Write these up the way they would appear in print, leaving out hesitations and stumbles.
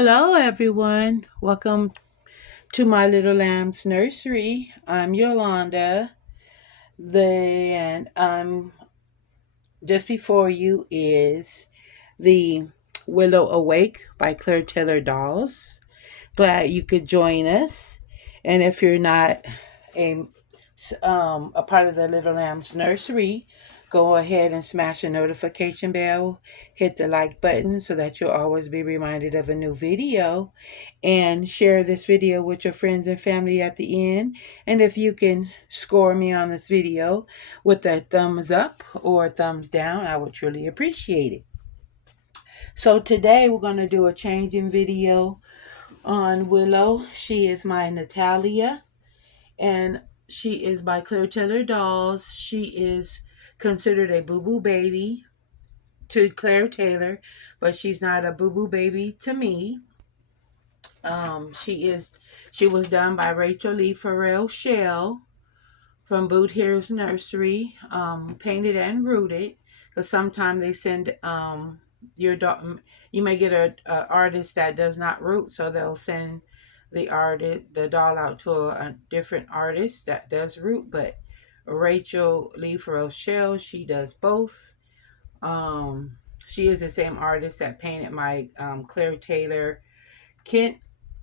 Hello, everyone. Welcome to my little lamb's nursery. I'm Yolanda. And just before you is the Willow Awake by Claire Taylor Dolls. Glad you could join us. And if you're not a a part of the Little Lambs nursery, go ahead and smash the notification bell, hit the like button so that you'll always be reminded of a new video, and share this video with your friends and family at the end. And if you can score me on this video with a thumbs up or a thumbs down, I would truly appreciate it. So today we're going to do a changing video on Willow. She is my Natalia, and she is by Claire Taylor Dolls. She is considered a boo-boo baby to Claire Taylor, but she's not a boo-boo baby to me. She was done by Rachel Lee Farrell Shell from Boot Here's Nursery, painted and rooted. Because sometimes they send your dog. You may get a artist that does not root, so they'll send the doll out to a different artist that does root. But Rachel Lee Farrell Shell, she does both. She is the same artist that painted my Claire Taylor Kent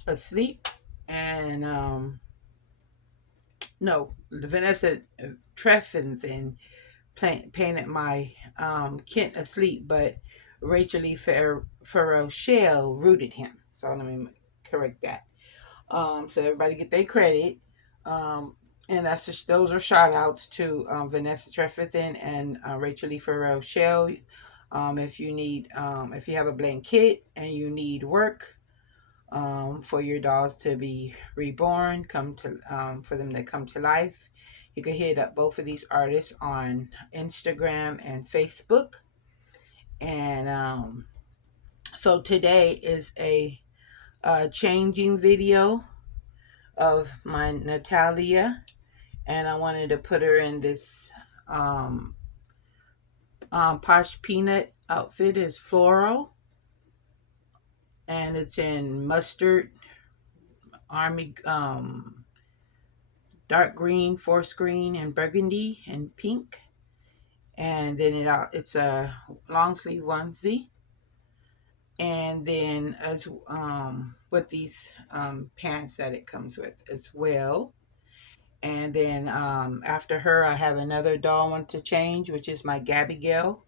Asleep, and no, Vanessa Treffins and painted my Kent Asleep, but Rachel Lee Farrell Shell rooted him. So let me correct that. So everybody get their credit. And those are shout outs to Vanessa Trefethen and Rachel Lee Farrell Shell. If you have a blank kit and you need work for your dolls to be reborn, for them to come to life, you can hit up both of these artists on Instagram and Facebook. And so today is a changing video of my Natalia, and I wanted to put her in this Posh Peanut outfit. Is floral, and it's in mustard, army, dark green, forest green, and burgundy, and pink. And then it's a long sleeve onesie, and then as with these pants that it comes with as well. And then after her, I have another doll I want to change, which is my Gabigail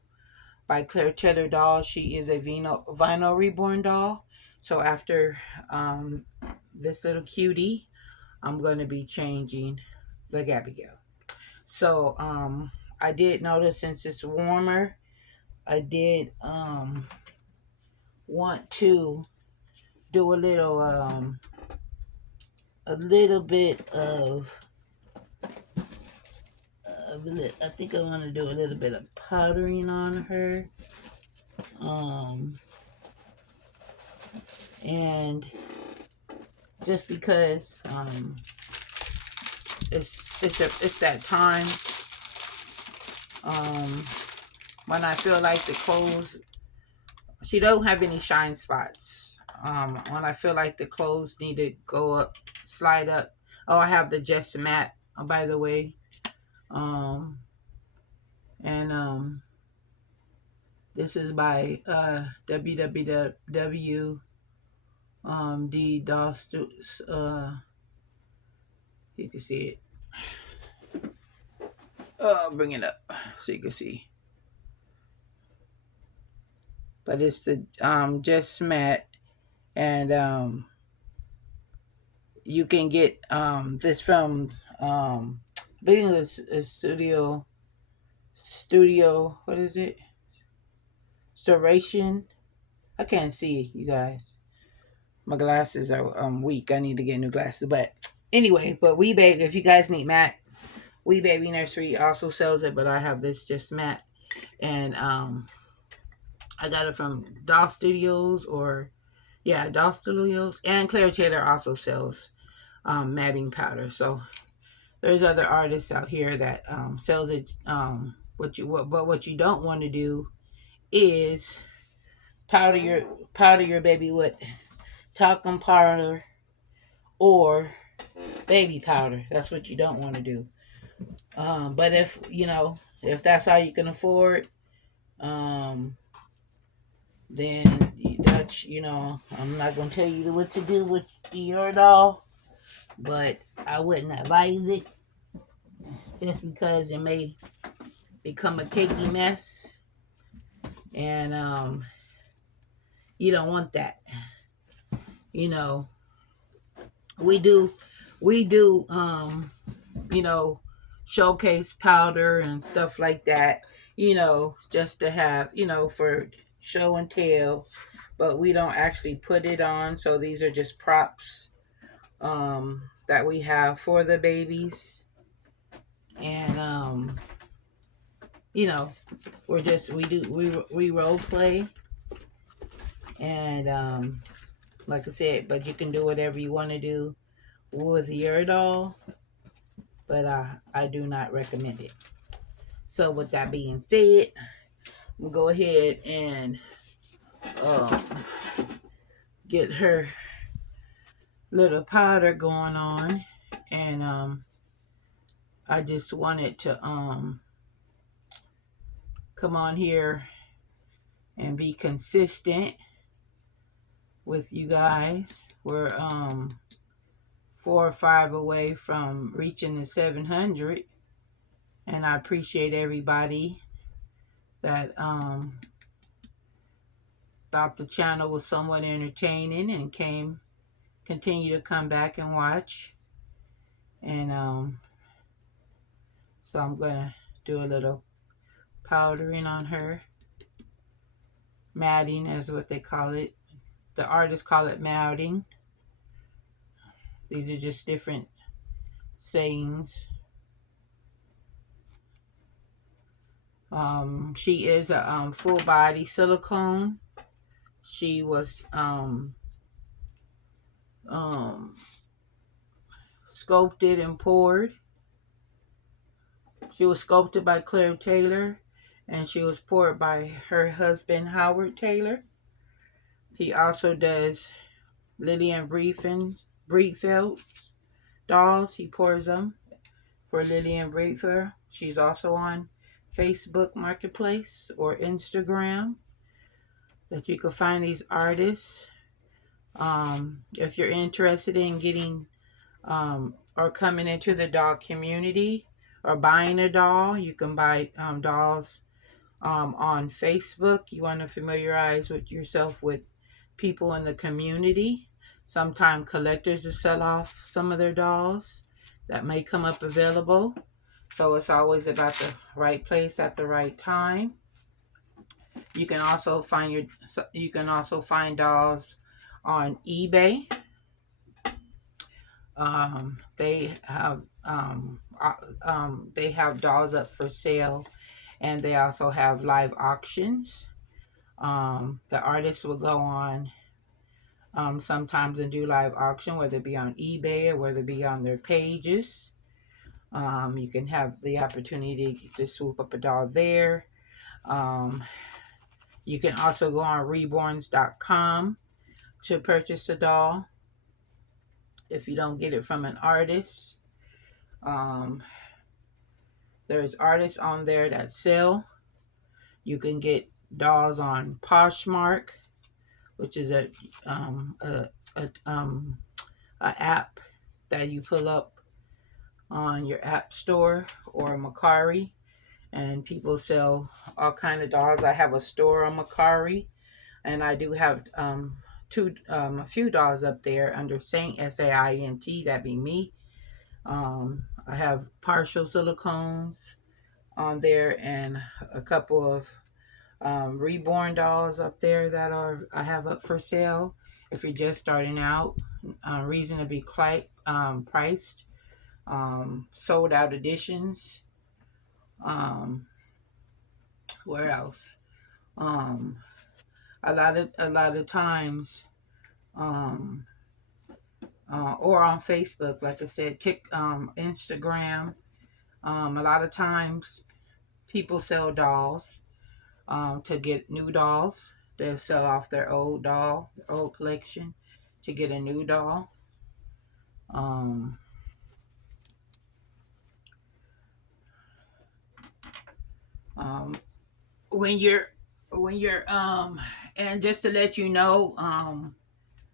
by Claire Taylor Doll. She is a vinyl reborn doll. So after this little cutie, I'm going to be changing the Gabigail. So I did notice, since it's warmer, I did want to do a little bit of I think I want to do a little bit of powdering on her. And just because it's that time when I feel like the clothes, she don't have any shine spots. When I feel like the clothes need to go up, slide up. Oh, I have the Just Matte, by the way. And this is by WWW D DOS. You can see it. I'll bring it up so you can see. But it's the Just Matte, and you can get this from being a studio. What is it? Storation. I can't see you guys. My glasses are weak. I need to get new glasses. But anyway, but We Baby, if you guys need matte, We Baby Nursery also sells it. But I have this Just Matte, and I got it from Doll Studios, Doll Studios, and Claire Taylor also sells matting powder. So there's other artists out here that sells it. But what you don't want to do is powder your baby with talcum powder or baby powder. That's what you don't want to do. But if if that's all you can afford, um, then that's I'm not gonna tell you what to do with your doll, but I wouldn't advise it just because it may become a cakey mess, and you don't want that. You know, we do we do showcase powder and stuff like that, just to have, for show and tell, but we don't actually put it on. So these are just props that we have for the babies. And you know, we role play, and like I said, but you can do whatever you want to do with your doll, but I do not recommend it. So with that being said, we'll go ahead and um, get her little powder going on, and I just wanted to come on here and be consistent with you guys. We're 4 or 5 away from reaching the 700, and I appreciate everybody that thought the channel was somewhat entertaining and continue to come back and watch. And so I'm gonna do a little powdering on her. Matting is what they call it. The artists call it matting. These are just different sayings. She is a full body silicone. She was sculpted and poured. She was sculpted by Claire Taylor, and she was poured by her husband Howard Taylor. He also does Lillian Breedfeld dolls. He pours them for Lillian Breedfeld. She's also on Facebook Marketplace or Instagram, that you can find these artists. If you're interested in getting or coming into the doll community or buying a doll, you can buy dolls on Facebook. You want to familiarize with yourself with people in the community. Sometimes collectors will sell off some of their dolls that may come up available. So it's always about the right place at the right time. You can also find dolls on eBay. They have dolls up for sale, and they also have live auctions. The artists will go on sometimes and do live auction, whether it be on eBay or whether it be on their pages. You can have the opportunity to swoop up a doll there. You can also go on reborns.com to purchase a doll if you don't get it from an artist. There's artists on there that sell. You can get dolls on Poshmark, which is a app that you pull up on your app store, or Mercari, and people sell all kind of dolls. I have a store on Mercari, and I do have a few dolls up there under Saint, SAINT. That be me. I have partial silicones on there, and a couple of reborn dolls up there that I have up for sale. If you're just starting out, reasonably priced, sold out editions. Where else? A lot of times, or on Facebook, like I said, Instagram. A lot of times, people sell dolls to get new dolls. They'll sell off their old collection to get a new doll. Um, um, when you're and just to let you know,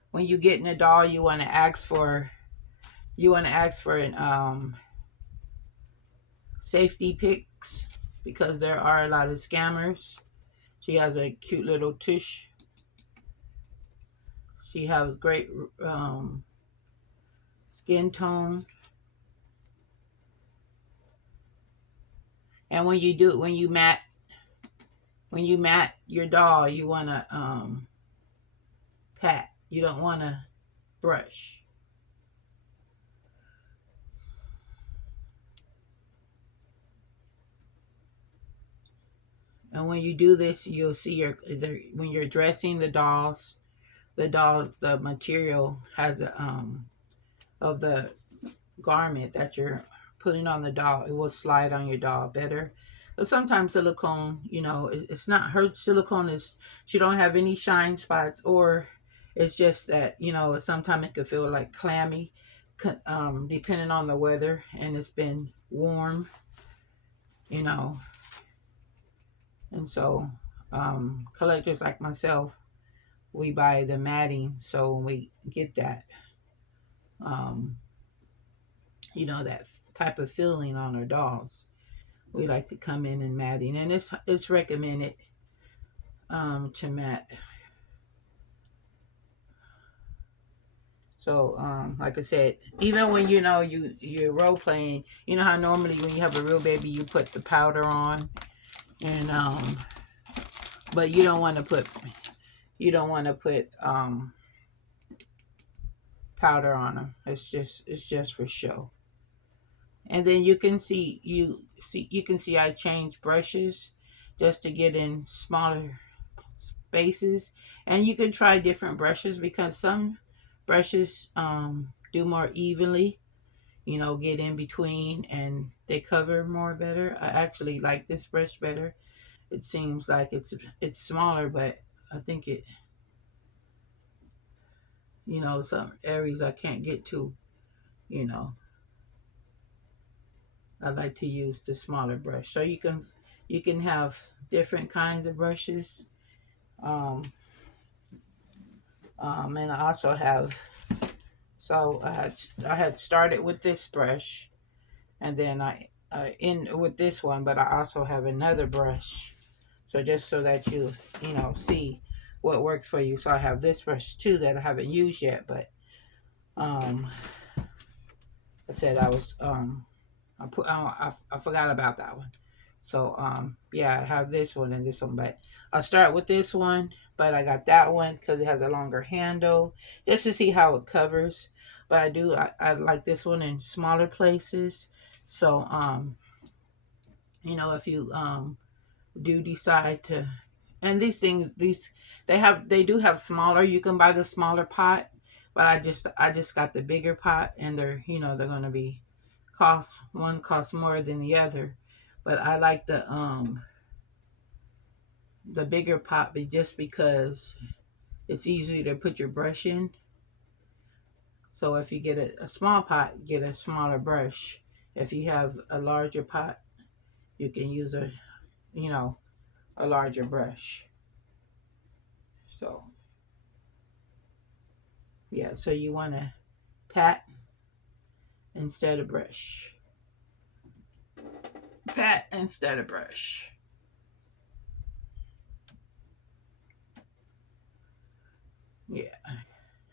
when you get in a doll, you want to ask for an safety pics, because there are a lot of scammers. She has a cute little tush. She has great skin tone. And when you mat your doll, you wanna pat. You don't wanna brush. And when you do this, you'll see when you're dressing the material has a of the garment that you're putting on the doll, it will slide on your doll better. But sometimes silicone, it's not, her silicone is, she don't have any shine spots, or it's just that, sometimes it could feel like clammy, depending on the weather, and it's been warm, you know, and so collectors like myself, we buy the matting, so when we get that, um, that type of feeling on our dolls, we like to come in and matting, and it's recommended to mat. So like I said, even when you're role playing, you know how normally when you have a real baby you put the powder on, and but you don't want to put powder on them. It's just for show. And then you can see I change brushes just to get in smaller spaces, and you can try different brushes, because some brushes do more evenly, get in between, and they cover more better. I actually like this brush better. It seems like it's smaller, but I think some areas I can't get to. you know I like to use the smaller brush, so you can have different kinds of brushes. And I also have, so I had started with this brush, and then I in with this one, but I also have another brush. So just so that see what works for you. So I have this brush too that I haven't used yet, but um I said I forgot about that one. So yeah, I have this one and this one, but I'll start with this one. But I got that one because it has a longer handle, just to see how it covers. But I like this one in smaller places. So if you do decide to, and they do have smaller, you can buy the smaller pot, but I just got the bigger pot, and they're going to be one costs more than the other. But I like the bigger pot, just because it's easier to put your brush in. So if you get a small pot, get a smaller brush. If you have a larger pot, you can use you know a larger brush. So yeah, so you want to pat instead of brush. Pat instead of brush. Yeah.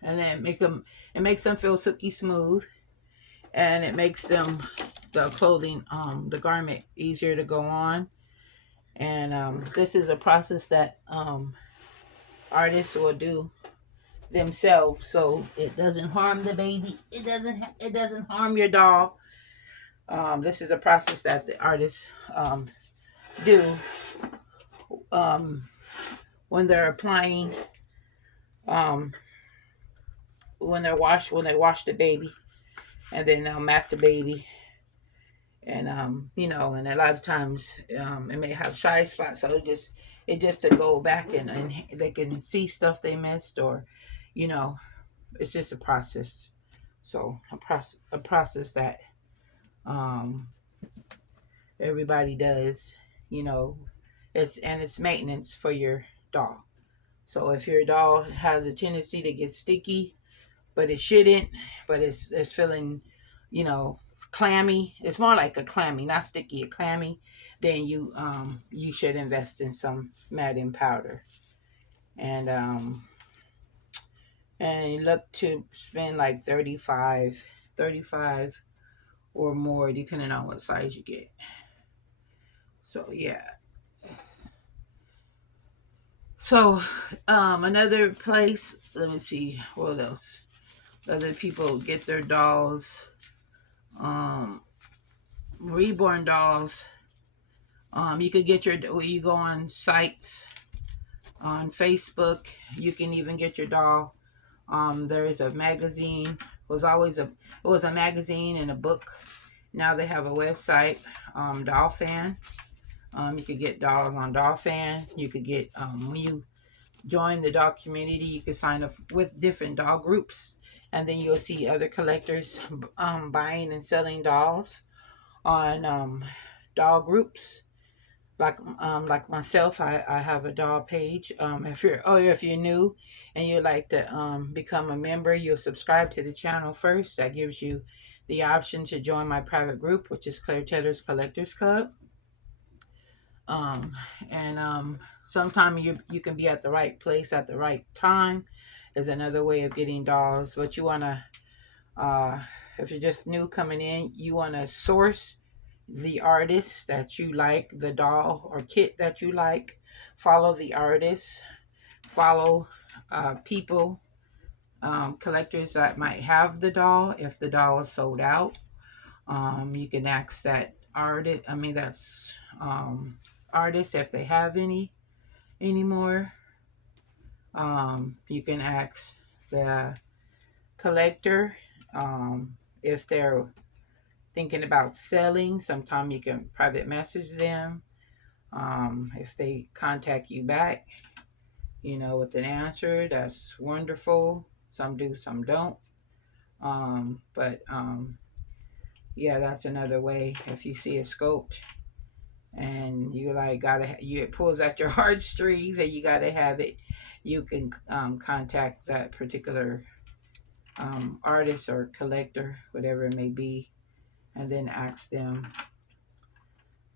And then it makes them feel silky smooth, and it makes the clothing, the garment, easier to go on. And this is a process that artists will do themselves, so it doesn't harm the baby. It doesn't harm your doll. This is a process that the artists do um, when they're applying, um, when they wash the baby, and then they'll mat the baby. And and a lot of times it may have shy spots, so it just to go back, and they can see stuff they missed, or you know it's just a process. So a process that um, everybody does, you know, it's maintenance for your doll. So if your doll has a tendency to get sticky, but it shouldn't, but it's feeling, you know, clammy. It's more like a clammy, not sticky, a clammy. Then you should invest in some matting powder, and and look to spend like 35 or more depending on what size you get. So yeah. So another place, let me see what else. Other people get their dolls, um reborn dolls. You could get you go on sites on Facebook. You can even get your doll. There's a magazine. It was a magazine and a book. Now they have a website, Doll Fan. You could get dolls on Doll Fan. You could get when you join the doll community, you can sign up with different doll groups, and then you'll see other collectors buying and selling dolls on doll groups. Like myself, I have a doll page. If you're new and you'd like to become a member, you'll subscribe to the channel first. That gives you the option to join my private group, which is Claire Taylor's Collectors Club. Um, and Sometimes you can be at the right place at the right time. Is another way of getting dolls. But you wanna if you're just new coming in, you wanna source the artist that you like, the doll or kit that you like. Follow the artist. Follow people, collectors that might have the doll. If the doll is sold out, you can ask that artist. I mean, that's artists if they have any anymore. You can ask the collector if they're thinking about selling. Sometimes you can private message them. If they contact you back, with an answer, that's wonderful. Some do, some don't. But Yeah, that's another way. If you see a scoped and you like it pulls at your heartstrings and you gotta have it, you can contact that particular artist or collector, whatever it may be, and then ask them,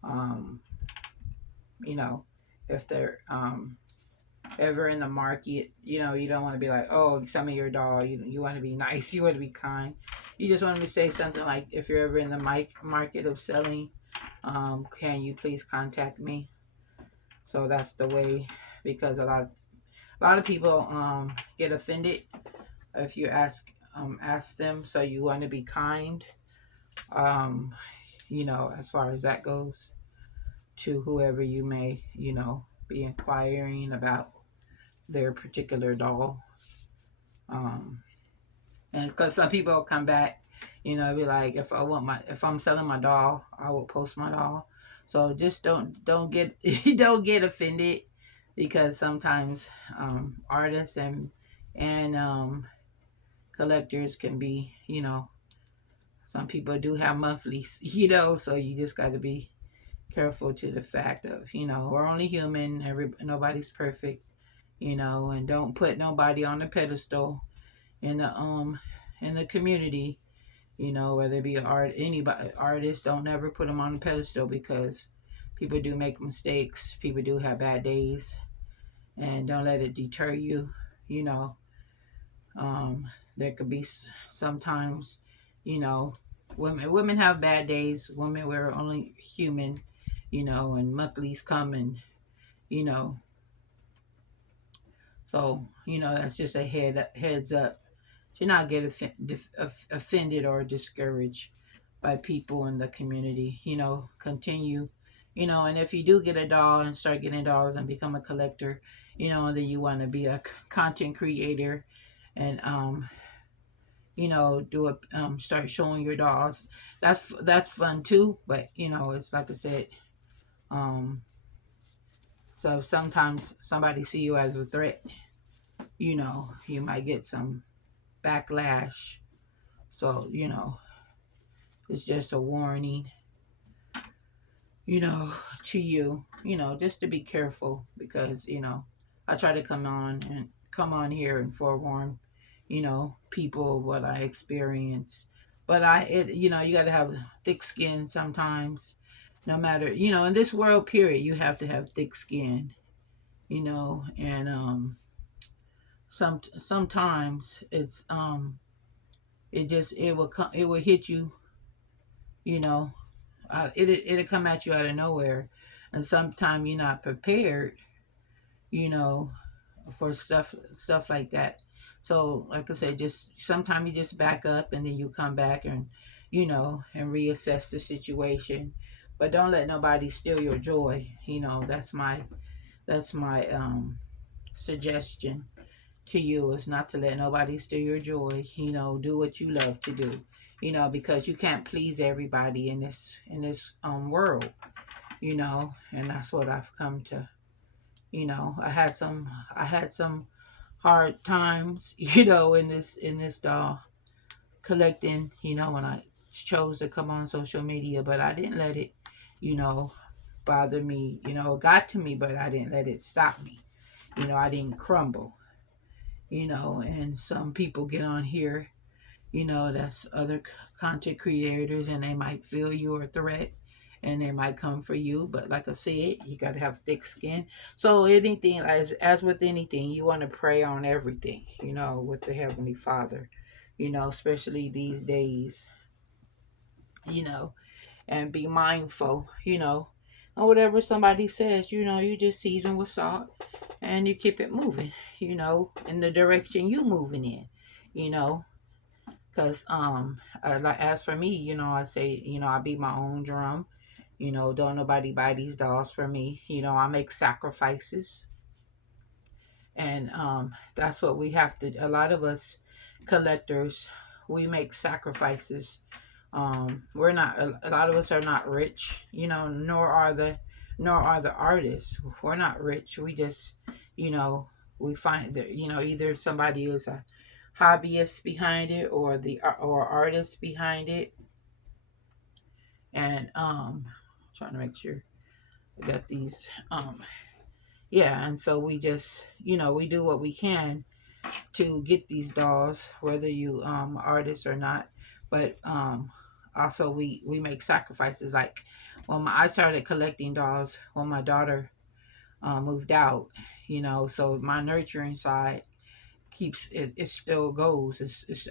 um, you know, if they're ever in the market. You don't want to be like, oh, sell me your doll. You want to be nice. You want to be kind. You just want me to say something like, if you're ever in the market of selling, can you please contact me? So that's the way, because a lot of people get offended if you ask them. So you want to be kind, um, as far as that goes, to whoever you may, be inquiring about their particular doll. Um, and because some people will come back, be like, if I'm selling my doll, I will post my doll. So just don't get don't get offended, because sometimes artists and collectors can be, some people do have monthlies, so you just got to be careful to the fact of, we're only human. Nobody's perfect, and don't put nobody on a pedestal in the community. Whether it be anybody artists, don't never put them on a pedestal, because people do make mistakes. People do have bad days, and don't let it deter you. You know, there could be sometimes, you know, women have bad days. Women, we're only human, and monthlies come, and you know, so that's just a heads up to not get offended or discouraged by people in the community. Continue, and if you do get a doll and start getting dolls and become a collector, then you want to be a content creator, and do a start showing your dolls. That's fun too, but it's like I said, um, so sometimes somebody see you as a threat. You might get some backlash. So, it's just a warning, you know, to you, just to be careful because, I try to come on here and forewarn, people what I experience. But you got to have thick skin sometimes, no matter, in this world period, you have to have thick skin, and sometimes it will hit you, you know, it'll come at you out of nowhere, and sometimes you're not prepared, you know, for stuff like that. So, like I said, just sometimes you just back up and then you come back and and reassess the situation. But don't let nobody steal your joy. That's my suggestion to you, is not to let nobody steal your joy. Do what you love to do. Because you can't please everybody in this world. And that's what I've come to. I had some hard times, in this doll collecting, when I chose to come on social media, but I didn't let it, you know, bother me. It got to me, but I didn't let it stop me. I didn't crumble, and some people get on here, that's other content creators, and they might feel you're a threat and they might come for you. But like I said, you got to have thick skin. So anything, as with anything, you want to pray on everything, with the Heavenly Father, especially these days, you know, and be mindful, and whatever somebody says, you just season with salt and you keep it moving, in the direction you moving in, you know. Because like, as for me, I say, I be my own drum. Don't nobody buy these dolls for me. I make sacrifices, and that's what we have to. A lot of us collectors, we make sacrifices. We're not. A lot of us are not rich. Nor are the artists. We're not rich. We just, you know, we find that, either somebody is a hobbyist behind it, or artist behind it. And trying to make sure I got these. Yeah, and so we just, we do what we can to get these dolls, whether you artist or not. But also we make sacrifices. Like when I started collecting dolls when my daughter moved out, so my nurturing side keeps it, it still goes.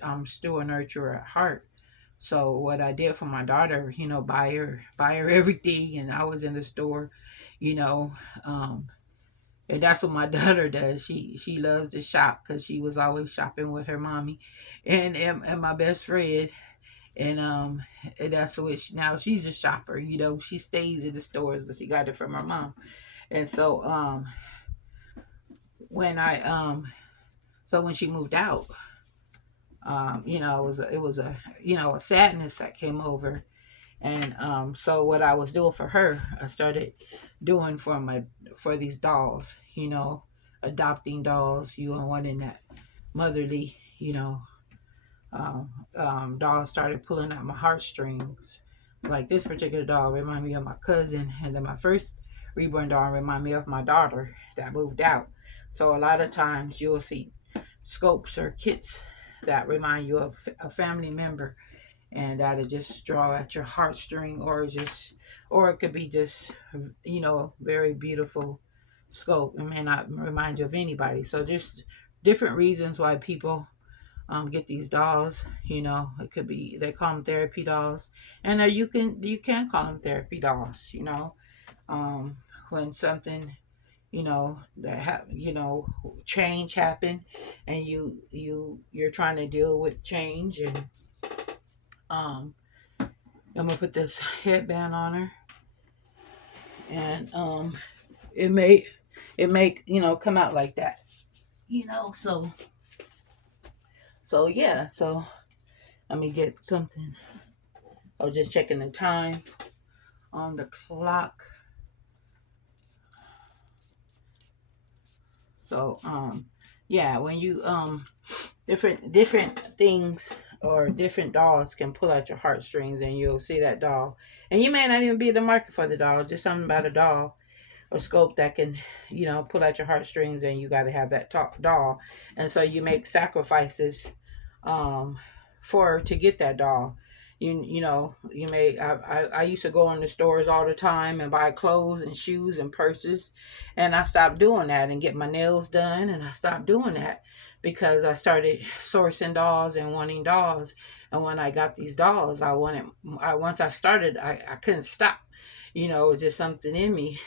I'm still a nurturer at heart. So what I did for my daughter, buy her everything, and I was in the store, you know um and that's what my daughter does. She loves to shop because she was always shopping with her mommy and my best friend. And that's what now she's a shopper. She stays in the stores, but she got it from her mom. And so when I so when she moved out, it was a a sadness that came over. And so what I was doing for her, I started doing for these dolls, adopting dolls, wanting that motherly, doll started pulling at my heartstrings. Like this particular doll reminded me of my cousin, and then my first reborn doll reminded me of my daughter that moved out. So a lot of times you'll see scopes or kits that remind you of a family member, and that'll just draw at your heartstring, or it could be just very beautiful scope. It may not remind you of anybody. So just different reasons why people get these dolls. It could be, they call them therapy dolls, and there you can call them therapy dolls. When something that change happened, and you're trying to deal with change. And um I'm gonna put this headband on her, and it may come out like that. So yeah. So let me get something. I was just checking the time on the clock. So yeah, when you different things or different dolls can pull at your heartstrings, and you'll see that doll. And you may not even be in the market for the doll, just something about a doll or scope that can, pull at your heartstrings, and you got to have that top doll. And so you make sacrifices um, for to get that doll. I used to go in the stores all the time and buy clothes and shoes and purses, and I stopped doing that and get my nails done, and I stopped doing that because I started sourcing dolls and wanting dolls. And when I got these dolls, once I started, I couldn't stop. It was just something in me,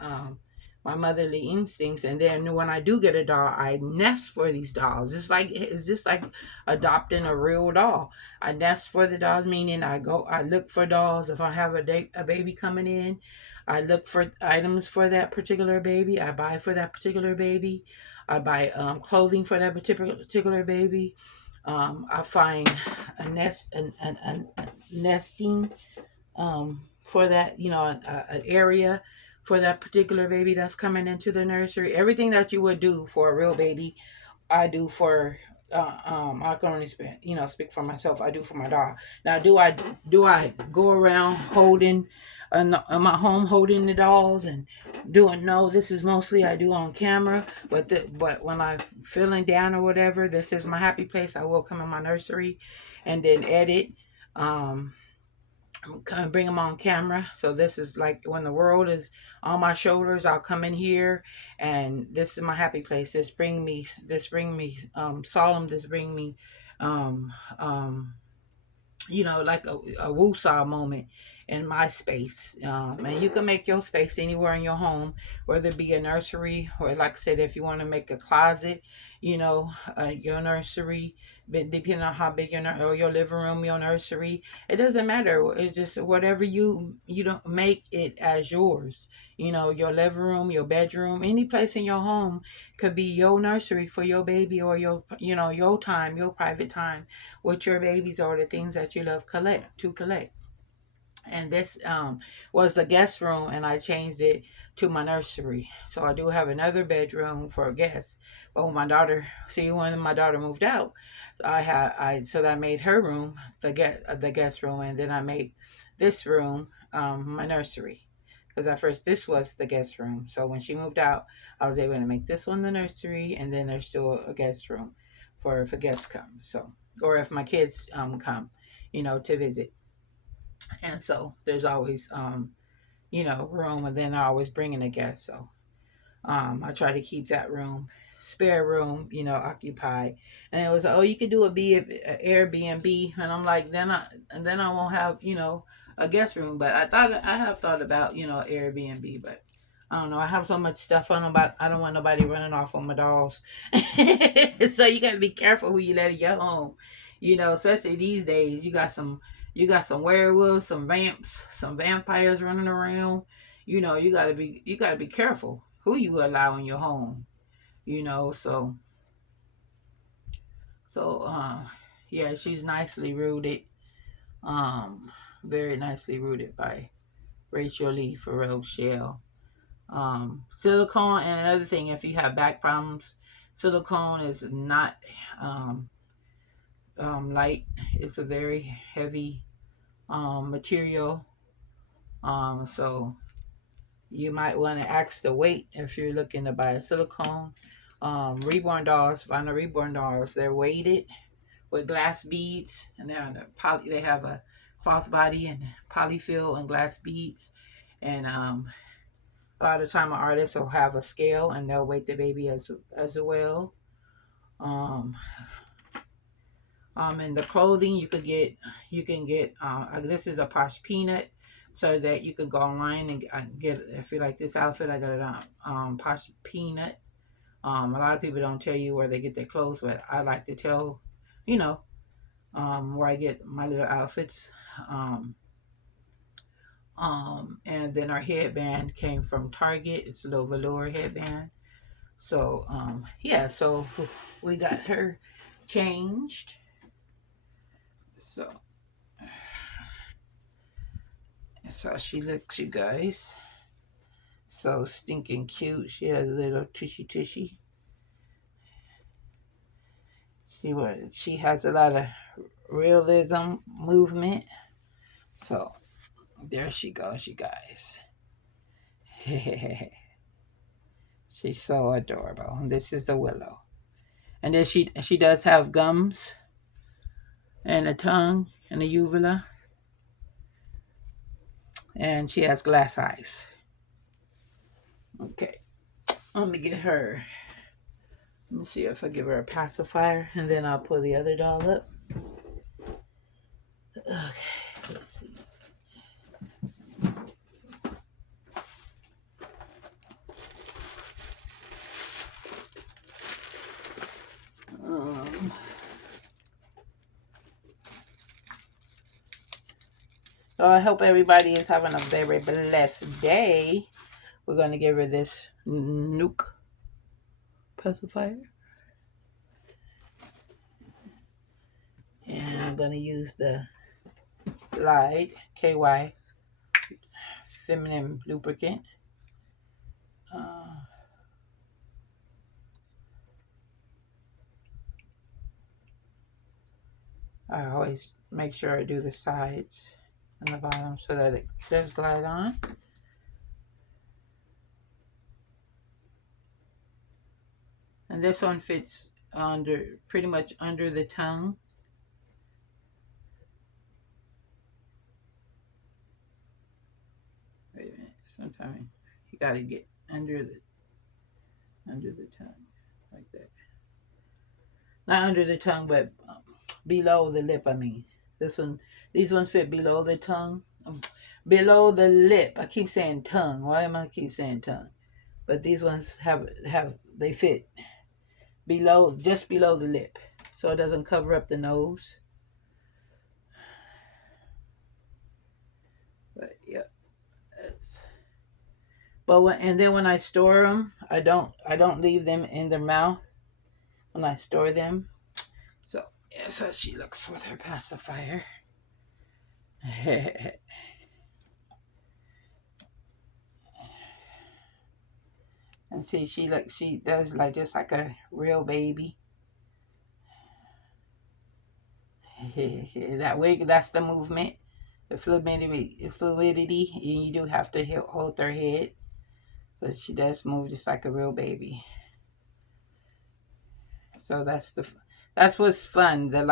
um, my motherly instincts. And then when I do get a doll, I nest for these dolls. It's just like adopting a real doll. I nest for the dolls, meaning I look for dolls. If I have a baby coming in, I look for items for that particular baby. I buy for that particular baby. I buy clothing for that particular baby. I find a nesting for that, an area for that particular baby that's coming into the nursery. Everything that you would do for a real baby, I do for. I can only speak for myself. I do for my dog. Now, do I go around holding, in my home holding the dolls and doing? No, this is mostly I do on camera. But when I'm feeling down or whatever, this is my happy place. I will come in my nursery, and then edit. Um, kind of bring them on camera. So this is like when the world is on my shoulders, I'll come in here, and this is my happy place. Solemn. This bring me um um like a woosah moment in my space. And you can make your space anywhere in your home, whether it be a nursery or, like I said, if you want to make a closet, your nursery, but depending on how big or your living room, your nursery, it doesn't matter. It's just whatever you don't make it as yours. Your living room, your bedroom, any place in your home could be your nursery for your baby, or your time, your private time with your babies, or the things that you love collect. And this was the guest room, and I changed it to my nursery. So I do have another bedroom for guests. But when my daughter moved out, I made her room the guest room, and then I made this room my nursery. Because at first this was the guest room. So when she moved out, I was able to make this one the nursery, and then there's still a guest room for if a guest comes. So, or if my kids come, to visit. And so there's always room, and then I always bring in a guest. So I try to keep that spare room, occupied. And it was, oh, you could do a Airbnb, and I'm like, then I won't have a guest room. But I have thought about Airbnb, but I don't know. I have so much stuff on them, but I don't want nobody running off on my dolls. So you got to be careful who you let in your home. Especially these days, you got some werewolves, some vamps, some vampires running around. You gotta be careful who you allow in your home. So so yeah, she's nicely rooted. Um, Very nicely rooted by Rachel Lee Farrell Shell. Silicone, and another thing, if you have back problems, silicone is not um, light. It's a very heavy material. So you might want to ask the weight if you're looking to buy a silicone. Reborn dolls, vinyl reborn dolls, they're weighted with glass beads, and they're on the poly. They have a cloth body and polyfill and glass beads. And a lot of time, an artist will have a scale, and they'll weight the baby as well. Um, and the clothing you can get. This is a Posh Peanut, so that you can go online and get. If you like this outfit, I got it on Posh Peanut. A lot of people don't tell you where they get their clothes, but I like to tell, you know, where I get my little outfits. Um, and then our headband came from Target. It's a little velour headband. So, yeah, so we got her changed. So that's how she looks, you guys. So stinking cute. She has a little tushy tushy. She has a lot of realism movement. So there she goes, you guys. She's so adorable. And this is the Willow. And then she does have gums and a tongue and a uvula. And she has glass eyes. Okay. Let me get her. Let me see if I give her a pacifier, and then I'll pull the other doll up. Okay, let's see. So I hope everybody is having a very blessed day. We're going to give her this Nuke pacifier. And I'm going to use the Glide KY feminine lubricant. I always make sure I do the sides and the bottom so that it does glide on. And this one fits under, pretty much under the tongue. Wait a minute. Sometimes you gotta get under the tongue, like that. Not under the tongue, but below the lip. I mean, these ones fit below the tongue, below the lip. I keep saying tongue. Why am I keep saying tongue? But these ones they fit below, just below the lip, so it doesn't cover up the nose. But yeah. But then when I store them, I don't leave them in their mouth when I store them. So yeah, so she looks with her pacifier. And see, she does like just like a real baby. That wig, that's the movement, the fluidity. You do have to hold her head, but she does move just like a real baby. So that's what's fun. The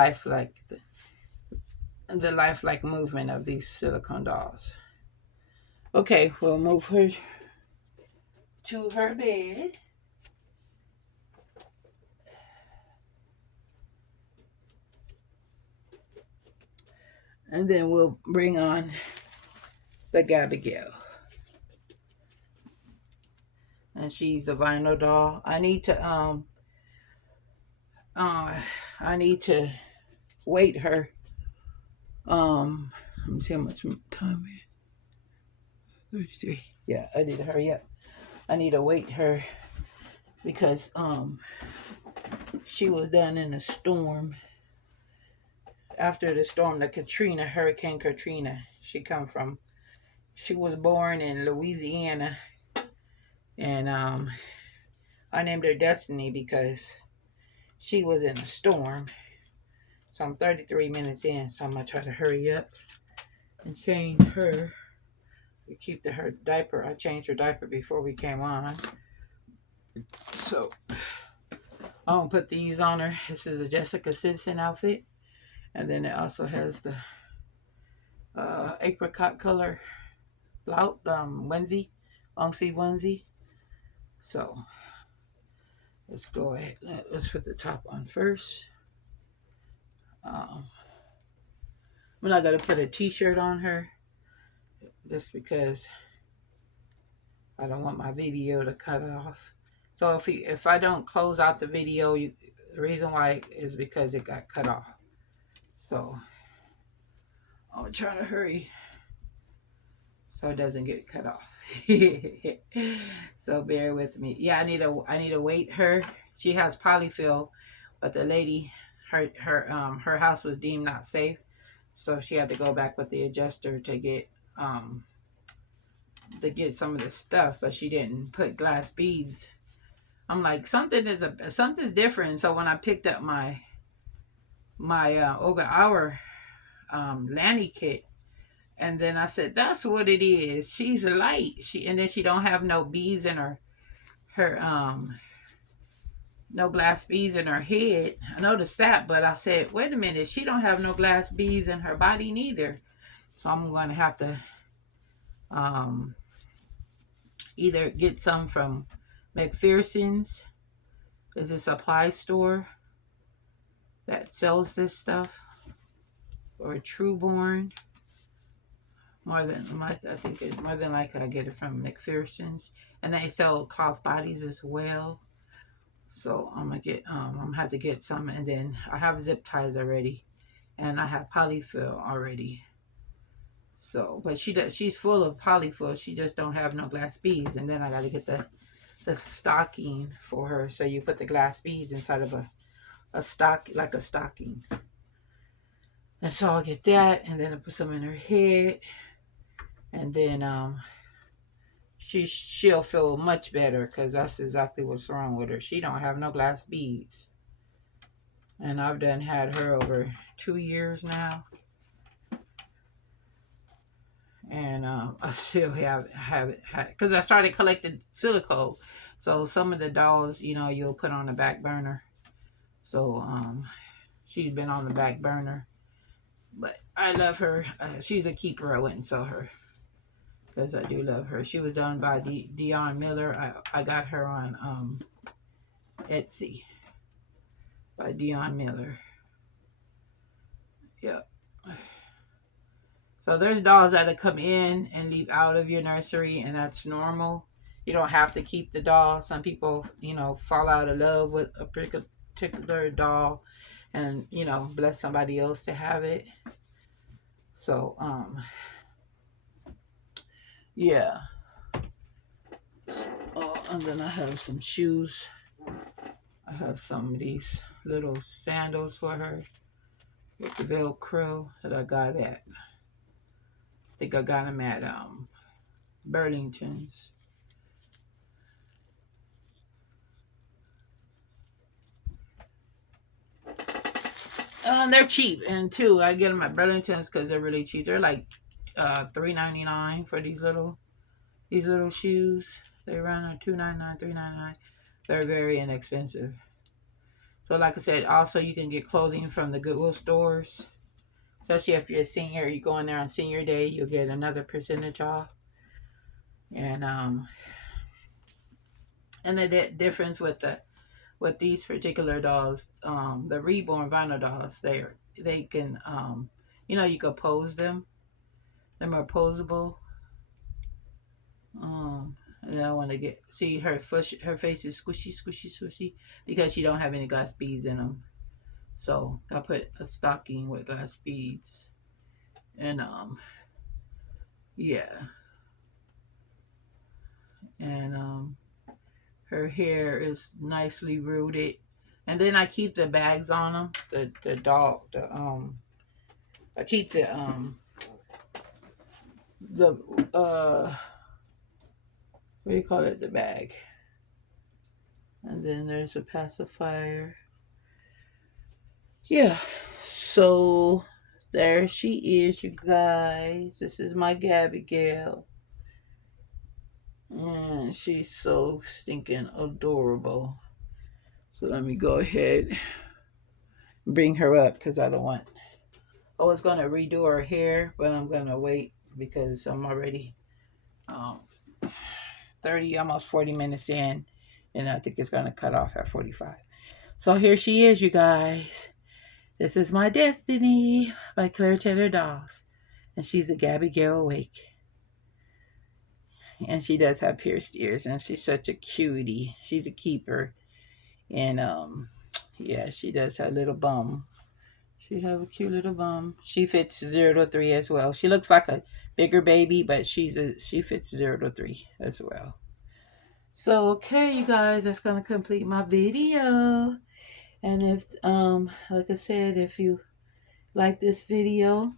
lifelike movement of these silicone dolls. Okay, we'll move her to her bed. And then we'll bring on the Gabigail. And she's a vinyl doll. I need to weight her. Let me see how much time we 33. Yeah, I need to hurry up. I need to weight her because she was done in a storm. After the storm, Hurricane Katrina. She was born in Louisiana, and I named her Destiny because she was in a storm. So I'm 33 minutes in, so I'm gonna try to hurry up and change her. We keep her diaper. I changed her diaper before we came on. So I'm gonna put these on her. This is a Jessica Simpson outfit. And then it also has the apricot color blouse, onesie, long sleeve onesie. So let's go ahead. Let's put the top on first. I'm not gonna put a t-shirt on her just because I don't want my video to cut off. So if I don't close out the video, the reason why is because it got cut off. So I'm trying to hurry so it doesn't get cut off. So bear with me. Yeah, I need to weight her. She has polyfill, but the lady, her house was deemed not safe, so she had to go back with the adjuster to get some of the stuff, but she didn't put glass beads. I'm like, something's different. So when I picked up my my over our Lanny kit. And then I said, that's what it is. She's light. And then she don't have no beads in her no glass beads in her head. I noticed that, but I said, wait a minute, she don't have no glass beads in her body neither. So I'm going to have to um, either get some from McPherson's, is a supply store that sells this stuff, or Trueborn. I think it's more than likely I get it from McPherson's, and they sell cloth bodies as well. So I'm gonna have to get some, and then I have zip ties already, and I have polyfill already. So, but she's full of polyfill. She just don't have no glass beads, and then I got to get the stocking for her. So you put the glass beads inside of a stock, like a stocking. And so I'll get that, and then I put some in her head, and then she'll feel much better, because that's exactly what's wrong with her. She don't have no glass beads, and I've done had her over 2 years now, and I still have it because I started collecting silicone. So some of the dolls, you'll put on the back burner. So she's been on the back burner, but I love her. She's a keeper. I wouldn't sell her, because I do love her. She was done by Dion Miller. I got her on Etsy by Dion Miller. Yep. So there's dolls that come in and leave out of your nursery, and that's normal. You don't have to keep the doll. Some people, fall out of love with a particular doll, and bless somebody else to have it. So yeah. Oh, and then I have some shoes. I have some of these little sandals for her with the Velcro that I got at, I think I got them at Burlington's. They're cheap, and too, I get them at Burlington's because they're really cheap. They're like $3.99 for these little shoes. They run at $2.99, $3.99. They're very inexpensive. So, like I said, also you can get clothing from the Goodwill stores. Especially if you're a senior, you go in there on senior day, you'll get another percentage off. And the difference with these particular dolls, the reborn vinyl dolls, they can you can pose them. They're more posable. And then I want to see her face is squishy because she don't have any glass beads in them. So I put a stocking with glass beads, and yeah, and her hair is nicely rooted, and then I keep the bags on them. The dog, I keep the what do you call it? The bag. And then there's a pacifier. Yeah. So there she is, you guys. This is my Gabigail. And she's so stinking adorable. So let me go ahead and bring her up, because I was going to redo her hair, but I'm going to wait because I'm already 30, almost 40 minutes in, and I think it's going to cut off at 45. So here she is, you guys. This is My Destiny by Claire Taylor Dolls, and she's a Gabigail Awake. And she does have pierced ears, and she's such a cutie. She's a keeper. And yeah, she does have a little bum. She have a cute little bum. She fits 0 to 3 as well. She looks like a bigger baby, but she fits 0 to 3 as well. So okay, you guys, that's gonna complete my video. And if like I said, if you like this video,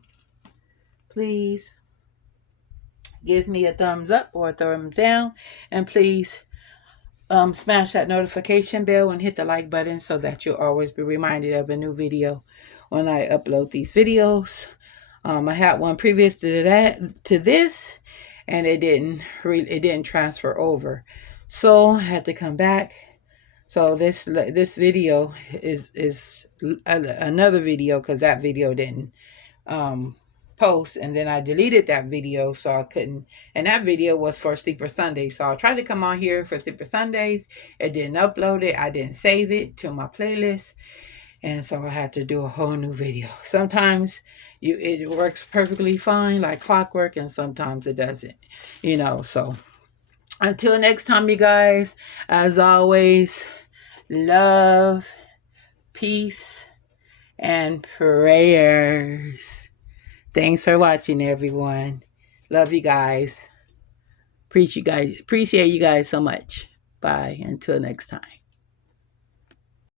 please give me a thumbs up or a thumbs down, and please smash that notification bell and hit the like button so that you'll always be reminded of a new video when I upload these videos. I had one previous to this, and it didn't transfer over, so I had to come back. So this video is another video because that video didn't post, and then I deleted that video, so I couldn't. And that video was for Sleeper Sunday, so I tried to come on here for Sleeper Sundays. It didn't upload it. I didn't save it to my playlist. And so I had to do a whole new video. Sometimes it works perfectly fine like clockwork, and sometimes it doesn't, so until next time, you guys, as always, love, peace, and prayers. Thanks for watching, everyone. Love you guys. Appreciate you guys so much. Bye. Until next time.